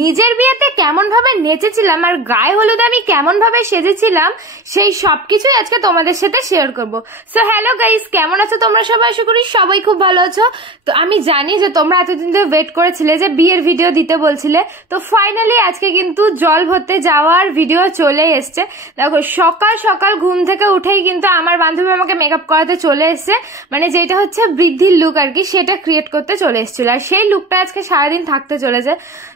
নিজের বিয়েতে কেমন ভাবে নেচেছিলাম আর গায়ে হলুদে আমি কেমন ভাবে সেজেছিলাম সেই সবকিছুই আজকে তোমাদের সাথে শেয়ার করব। সো হ্যালো গাইস, কেমন আছো তোমরা সবাই? আশা করি সবাই খুব ভালো আছো। তো আমি জানি যে তোমরা এতদিন ধরে ওয়েট করেছিলে যে বিয়ের ভিডিও দিতে বলছিলে, তো ফাইনালি আজকে কিন্তু জল ভরতে যাওয়ার ভিডিও চলে এসছে। দেখো সকাল সকাল ঘুম থেকে উঠেই কিন্তু আমার বান্ধবী আমাকে মেকআপ করাতে চলে এসছে, মানে যেটা হচ্ছে বৃদ্ধির লুক আর কি, সেটা ক্রিয়েট করতে চলে এসেছিল। আর সেই লুকটা আজকে সারাদিন থাকতে চলেছে।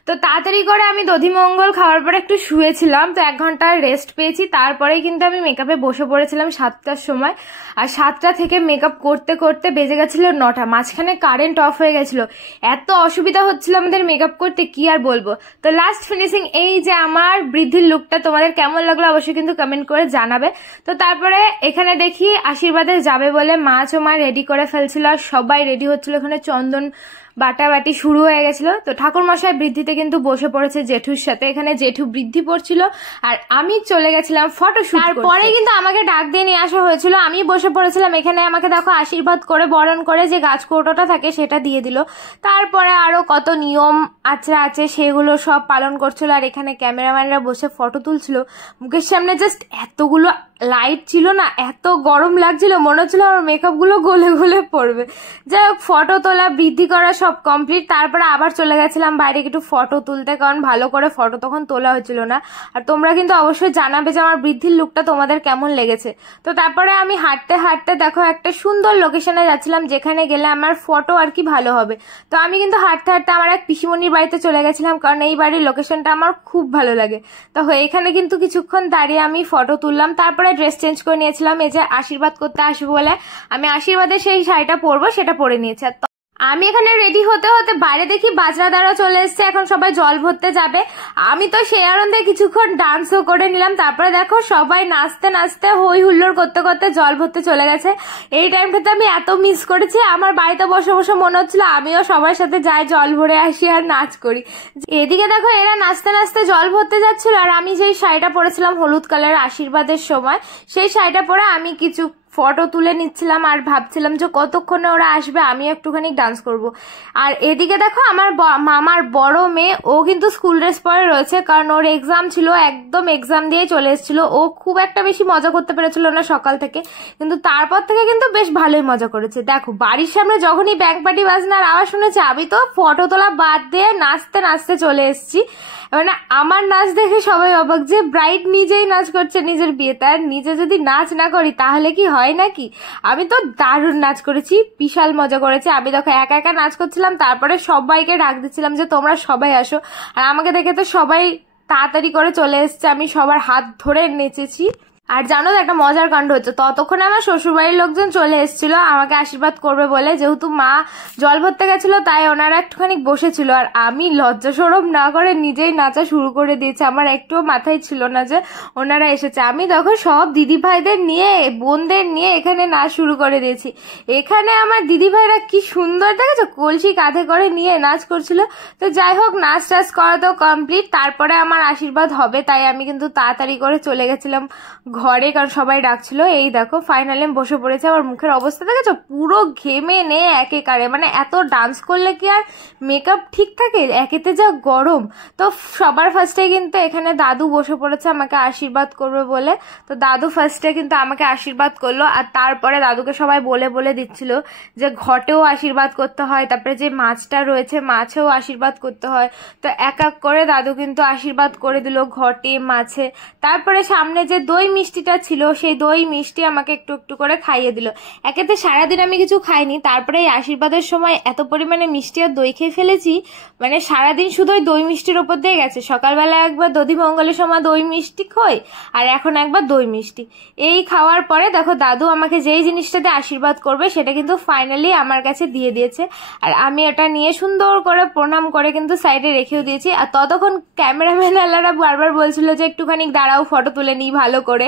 তো তাড়াতাড়ি করে আমি দধিমঙ্গল খাওয়ার পরে একটু শুয়েছিলাম, তো 1 ঘন্টা রেস্ট পেয়েছি। তারপরেই কিন্তু আমি মেকআপে বসে পড়েছিলাম 7টার সময়। আর 7টা থেকে মেকআপ করতে করতে বেজে গেছিল 9টা। মাঝখানে কারেন্ট অফ হয়ে গেছিল, এত অসুবিধা হচ্ছিল আমাদের মেকআপ করতে, কি আর বলবো। তো লাস্ট ফিনিশিং এই যে আমার বৃদ্ধির লুকটা তোমাদের কেমন লাগলো অবশ্যই কিন্তু কমেন্ট করে জানাবে। তো তারপরে এখানে দেখি আশীর্বাদে যাবে বলে মাছও মা রেডি করে ফেলছিল, আর সবাই রেডি হচ্ছিল। এখানে চন্দন বাটাবাটি শুরু হয়ে গেছিল। তো ঠাকুর মশাই বৃদ্ধিতে কিন্তু বসে পড়েছে জেঠুর সাথে। এখানে জেঠু বৃদ্ধি পড়ছিল আর আমি চলে গেছিলাম ফটোশুট। তারপরে কিন্তু আমাকে ডাক দিয়ে নিয়ে আসা হয়েছিল, আমি বসে পড়েছিলাম এখানে। আমাকে দেখো আশীর্বাদ করে বরণ করে যে গাছ কৌটোটা থাকে সেটা দিয়ে দিল। তারপরে আরো কত নিয়ম আচরা আছে সেগুলো সব পালন করছিল। আর এখানে ক্যামেরাম্যানরা বসে ফটো তুলছিল। মুখের সামনে জাস্ট এতগুলো লাইট ছিল না, এত গরম লাগছিল, মনে হচ্ছিল আমার মেকআপ গুলো গলে গলে পড়বে। যাই হোক, ফটো তোলা বৃদ্ধি করা সব কমপ্লিট। তারপরে আবার চলে গেছিলাম বাইরে একটু ফটো তুলতে, কারণ ভালো করে ফটো তখন তোলা হচ্ছিল না। আর তোমরা কিন্তু অবশ্যই জানাবে যে আমার বৃদ্ধির লুকটা তোমাদের কেমন লেগেছে। তো তারপরে আমি হাঁটতে হাঁটতে দেখো একটা সুন্দর লোকেশনে যাচ্ছিলাম, যেখানে গেলে আমার ফটো আর কি ভালো হবে। তো আমি কিন্তু হাঁটতে হাঁটতে আমার এক পিসিমণির বাড়িতে চলে গেছিলাম, কারণ এই বাড়ির লোকেশনটা আমার খুব ভালো লাগে। তো এখানে কিন্তু কিছুক্ষণ দাঁড়িয়ে আমি ফটো তুললাম। তারপরে ড্রেস চেঞ্জ করে নিয়েছিলাম, এই যে আশীর্বাদ করতে আসবো বলে আমি আশীর্বাদের সেই শাড়িটা পরবো সেটা পরে নিয়েছি। আমি এখানে রেডি হতে হতে বাইরে দেখি বাজরাদারও চলে এসছে, এখন সবাই জল ভরতে যাবে। আমি তো সেই আনন্দে কিছুক্ষণ ডান্সও করে নিলাম। তারপরে দেখো সবাই নাচতে নাচতে হই হুল্লোড় করতে করতে জল ভরতে চলে গেছে। এই টাইমটাতে আমি এত মিস করেছি, আমার বাড়িতে বসে বসে মনে হচ্ছিল আমিও সবার সাথে যাই, জল ভরে আসি আর নাচ করি। এদিকে দেখো এরা নাচতে নাচতে জল ভরতে যাচ্ছিল, আর আমি যেই শাড়িটা পরেছিলাম হলুদ কালারের আশীর্বাদের সময়, সেই শাড়িটা পরে আমি কিছু ফটো তুলে নিচ্ছিলাম আর ভাবছিলাম যে কতক্ষণে ওরা আসবে, আমি একটুখানি ডান্স করব। আর এদিকে দেখো আমার মামার বড় মেয়ে, ও কিন্তু স্কুল ড্রেস পরে রয়েছে, কারণ ওর এক্সাম ছিল, একদম এক্সাম দিয়ে চলে এসেছিল। ও খুব একটা বেশি মজা করতে পেরেছিল না সকাল থেকে, কিন্তু তারপর থেকে কিন্তু বেশ ভালোই মজা করেছে। দেখো বাড়ির সামনে যখনই ব্যাংক পার্টি বাজনার আওয়াজ শুনেছে, আমি তো ফটো তোলা বাদ দিয়ে নাচতে নাচতে চলে এসেছি। মানে আমার নাচ দেখে সবাই অবাক যে ব্রাইড নিজেই নাচ করছে নিজের বিয়েতে, আর নিজে যদি নাচ না করি তাহলে কি হয় নাকি। আমি তো দারুণ নাচ করেছি, বিশাল মজা করেছি। আমি দেখো একা একা নাচ করছিলাম, তারপরে সবাইকে ডাক দিচ্ছিলাম যে তোমরা সবাই আসো। আর আমাকে দেখে তো সবাই তাড়াতাড়ি করে চলে এসছে, আমি সবার হাত ধরে নেচেছি। আর জানো তো একটা মজার কাণ্ড হচ্ছে, ততক্ষণে আমার শ্বশুরবাড়ির লোকজন চলে এসেছিল আমাকে আশীর্বাদ করবে বলে। যেহেতু মা জল ভরতে গেছিল তাই ওনারা একটুখানি বসেছিল, আর আমি লজ্জা সরম না করে নিজেই নাচা শুরু করে দিয়েছি। আমার একটুও মাথায় ছিল না যে ওনারা এসেছে। আমি দেখো সব দিদি ভাইদের নিয়ে বোনদের নিয়ে এখানে নাচ শুরু করে দিয়েছি। এখানে আমার দিদি ভাইরা কি সুন্দর দেখেছো, কলসি কাঁধে করে নিয়ে নাচ করছিল। তো যাই হোক, নাচ টাচ করা তো কমপ্লিট। তারপরে আমার আশীর্বাদ হবে, তাই আমি কিন্তু তাড়াতাড়ি করে চলে গেছিলাম ঘরে, কারণ সবাই ডাকছিল। এই দেখো ফাইনালি আমি বসে পড়েছি। আমার মুখের অবস্থা দেখেছো, পুরো ঘেমে নে একেকারে। মানে এত ডান্স করলে কি আর মেকআপ ঠিক থাকে, একেতে যা গরম। তো সবার ফার্স্টে কিন্তু এখানে দাদু বসে পড়েছে আমাকে আশীর্বাদ করবে বলে। তো দাদু ফার্স্টে কিন্তু আমাকে আশীর্বাদ করলো, আর তারপরে দাদুকে সবাই বলে বলে দিচ্ছিল যে ঘটেও আশীর্বাদ করতে হয়, তারপরে যে মাছটা রয়েছে মাছেও আশীর্বাদ করতে হয়। তো এক এক করে দাদু কিন্তু আশীর্বাদ করে দিল ঘটে মাছে। তারপরে সামনে যে দই মিষ্টিটা ছিল, সেই দই মিষ্টি আমাকে একটু একটু করে খাইয়ে দিল। একেতে সারাদিন আমি কিছু খাইনি, তারপরে এই আশীর্বাদের সময় এত পরিমাণে মিষ্টি আর দই খেয়ে ফেলেছি, মানে সারাদিন শুধু ওই দই মিষ্টির ওপর দিয়ে গেছে। সকালবেলা একবার দধিমঙ্গলের সময় দই মিষ্টি খাই, আর এখন একবার দই মিষ্টি। এই খাওয়ার পরে দেখো দাদু আমাকে যেই জিনিসটাতে আশীর্বাদ করবে সেটা কিন্তু ফাইনালি আমার কাছে দিয়ে দিয়েছে। আর আমি এটা নিয়ে সুন্দর করে প্রণাম করে কিন্তু সাইডে রেখেও দিয়েছি। আর ততক্ষণ ক্যামেরাম্যান আলারা বারবার বলছিল যে একটুখানি দাঁড়াও, ফটো তুলে নিই ভালো করে।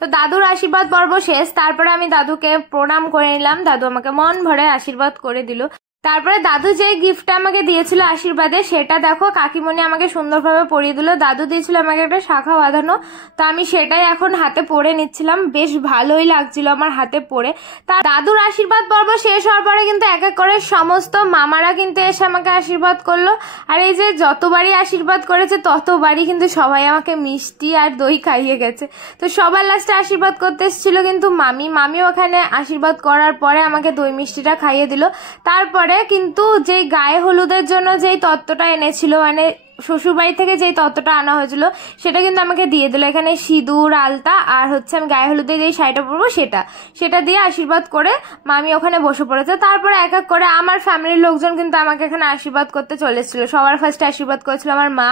তো দাদুর আশীর্বাদ পর্ব শেষ। তারপরে আমি দাদুকে প্রণাম করে নিলাম, দাদু আমাকে মন ভরে আশীর্বাদ করে দিল। তারপরে দাদু যে গিফটটা আমাকে দিয়েছিল আশীর্বাদে, সেটা দেখো কাকিমণি আমাকে সুন্দরভাবে পরিয়ে দিল। দাদু দিয়েছিল আমাকে একটা শাখা বাঁধানো, তো আমি সেটাই এখন হাতে পরে নিচ্ছিলাম। বেশ ভালোই লাগছিল আমার হাতে পরে। তার দাদুর আশীর্বাদ পর্ব শেষ হওয়ার পরে কিন্তু এক এক করে সমস্ত মামারা কিন্তু এসে আমাকে আশীর্বাদ করলো। আর এই যে যতবারই আশীর্বাদ করেছে ততবারই কিন্তু সবাই আমাকে মিষ্টি আর দই খাইয়ে গেছে। তো সবার লাস্টে আশীর্বাদ করতে এসেছিল কিন্তু মামিও ওখানে আশীর্বাদ করার পরে আমাকে দই মিষ্টিটা খাইয়ে দিল। তারপরে কিন্তু যেই গায়ে হলুদের জন্য যেই তত্ত্বটা এনেছিল, মানে শ্বশুরবাড়ি থেকে যেই তত্ত্বটা আনা হয়েছিল, সেটা কিন্তু আমাকে দিয়ে দিল। এখানে সিঁদুর, আলতা আর হচ্ছে আমি গায়ে হলুদে যেই শাড়িটা পরবো সেটা দিয়ে আশীর্বাদ করে মামি ওখানে বসে পড়েছে। তারপরে এক এক করে আমার ফ্যামিলির লোকজন কিন্তু আমাকে এখানে আশীর্বাদ করতে চলে এসেছিল। সবার ফার্স্টে আশীর্বাদ করেছিল আমার মা,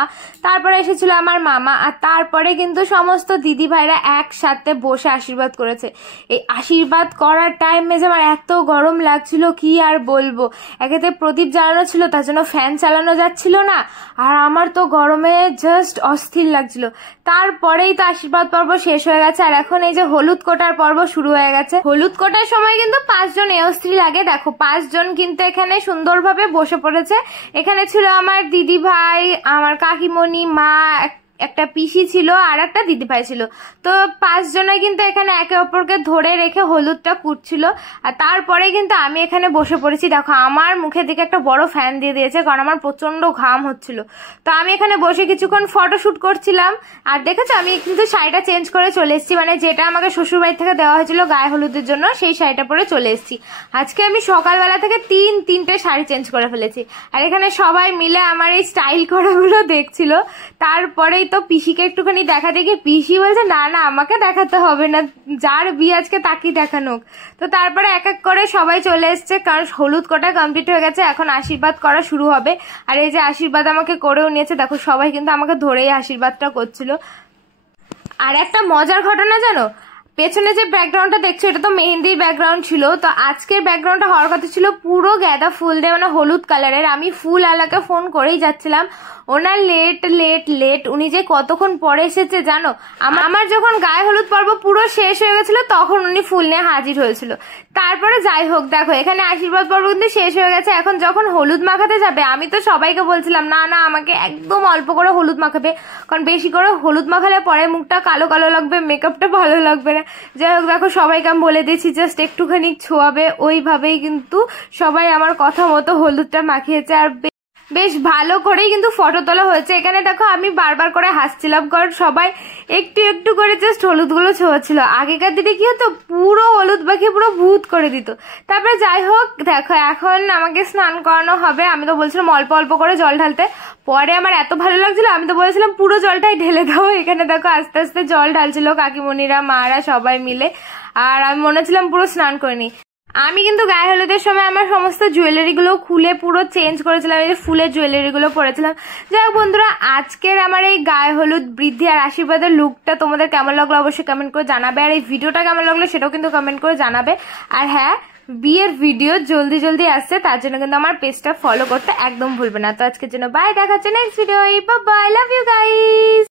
তারপরে এসেছিল আমার মামা, আর তারপরে কিন্তু সমস্ত দিদি ভাইরা একসাথে বসে আশীর্বাদ করেছে। এই আশীর্বাদ করার টাইমে যে আমার এত গরম লাগছিল কি আর বলবো। একেতে প্রদীপ জ্বালানো ছিল, তার জন্য ফ্যান চালানো যাচ্ছিল না, আর আমার তো গরমে জাস্ট অস্থির লাগছিল। তারপরেই তো আশীর্বাদ পর্ব শেষ হয়ে গেছে, আর এখন এই যে হলুদ কোটার পর্ব শুরু হয়ে গেছে। হলুদ কোটার সময় কিন্তু 5 জন স্ত্রী লাগে। দেখো 5 জন কিন্তু এখানে সুন্দরভাবে বসে পড়েছে। এখানে ছিল আমার দিদি ভাই, আমার কাকিমণি, মা, একটা পিসি ছিল আর একটা দিদি ভাই ছিল। তো 5 জনে কিন্তু এখানে একে অপরকে ধরে রেখে হলুদটা কুটছিল। আর তারপরে কিন্তু আমি এখানে বসে পড়েছি। দেখো আমার মুখের দিকে একটা বড় ফ্যান দিয়ে দিয়েছে, কারণ আমার প্রচন্ড ঘাম হচ্ছিল। তো আমি এখানে বসে কিছুক্ষণ ফটোশুট করছিলাম। আর দেখেছো আমি কিন্তু শাড়িটা চেঞ্জ করে চলে এসেছি, মানে যেটা আমাকে শ্বশুরবাড়ি থেকে দেওয়া হয়েছিল গায়ে হলুদের জন্য, সেই শাড়িটা পরে চলে এসেছি। আজকে আমি সকালবেলা থেকে তিনটে শাড়ি চেঞ্জ করে ফেলেছি। আর এখানে সবাই মিলে আমার এই স্টাইল করাগুলো দেখছিল। তারপরে তো পিসিকে একটুখানি দেখা দেখি, পিসি বলছে না না আমাকে দেখাতে হবে না, যার বিয়ে আজকে তাকেই দেখানো। তো তারপরে এক এক করে সবাই চলে এসছে, কারণ হলুদ কোটা কমপ্লিট হয়ে গেছে, এখন আশীর্বাদ করা শুরু হবে। আর এই যে আশীর্বাদ আমাকে করেও নিয়েছে, দেখো সবাই কিন্তু আমাকে ধরেই আশীর্বাদটা করছিল। আর একটা মজার ঘটনা জানো, পেছনে যে ব্যাকগ্রাউন্ডটা দেখছো এটা তো মেহেন্দির ব্যাকগ্রাউন্ড ছিল। তো আজকের ব্যাকগ্রাউন্ডটা হওয়ার কথা ছিল পুরো গাঁদা ফুল দিয়ে, মানে হলুদ কালারের। আমি ফুল আলাকে ফোন করেই যাচ্ছিলাম, ওনার লেট উনি যে কতক্ষণ পরে এসেছে জানো। আমার যখন গায়ে হলুদ পর্ব পুরো শেষ হয়ে গেছিল তখন উনি ফুল নিয়ে হাজির হয়েছিল। তারপরে যাই হোক, দেখো এখানে আশীর্বাদ পর্ব কিন্তু শেষ হয়ে গেছে। এখন যখন হলুদ মাখাতে যাবে, আমি তো সবাইকে বলছিলাম না না আমাকে একদম অল্প করে হলুদ মাখাবে, কারণ বেশি করে হলুদ মাখালে পরে মুখটা কালো কালো লাগবে, মেকআপটা ভালো লাগবে না। যাই হোক দেখো সবাইকে আমি বলে দিয়েছি জাস্ট একটুখানি ছোঁয়াবে, ওইভাবেই কিন্তু সবাই আমার কথা মতো হলুদটা মাখিয়েছে। আর বেশ ভালো করেই কিন্তু ফটো তোলা হয়েছে। এখানে দেখো আমি বারবার করে হাসছিলাম, কারণ সবাই একটু একটু করে জাস্ট হলুদগুলো ছোঁয়াচ্ছিল। আগেকার দিনে কি হতো, পুরো হলুদ মাখিয়ে পুরো ভূত করে দিত। তারপরে যাই হোক দেখো এখন আমাকে স্নান করানো হবে। আমি তো বলছিলাম অল্প অল্প করে জল ঢালতে, পরে আমার এত ভালো লাগছিল আমি তো বলেছিলাম পুরো জলটাই ঢেলে দাও। এখানে দেখো আস্তে আস্তে জল ঢালছিল কাকিমণিরা, মারা সবাই মিলে। আর আমি মনে ছিলাম পুরো স্নান করিনি। আমি কিন্তু গায়ে হলুদের সময় আমার সমস্ত জুয়েলারি গুলো খুলে পুরো চেঞ্জ করেছিলাম, এই যে ফুলের জুয়েলারি গুলো পরেছিলাম। যাই হোক বন্ধুরা, আজকের আমার এই গায়ে হলুদ, বৃদ্ধি আর আশীর্বাদের লুকটা তোমাদের কেমন লাগলো অবশ্যই কমেন্ট করে জানাবে। আর এই ভিডিওটা কেমন লাগলো সেটাও কিন্তু কমেন্ট করে জানাবে। আর হ্যাঁ, বিয়ের ভিডিও জলদি আসছে, তার জন্য কিন্তু আমার পেজটা ফলো করতে একদম ভুলবে না। তো আজকের জন্য বাই, দেখা হচ্ছে next video. Bye bye, love you guys.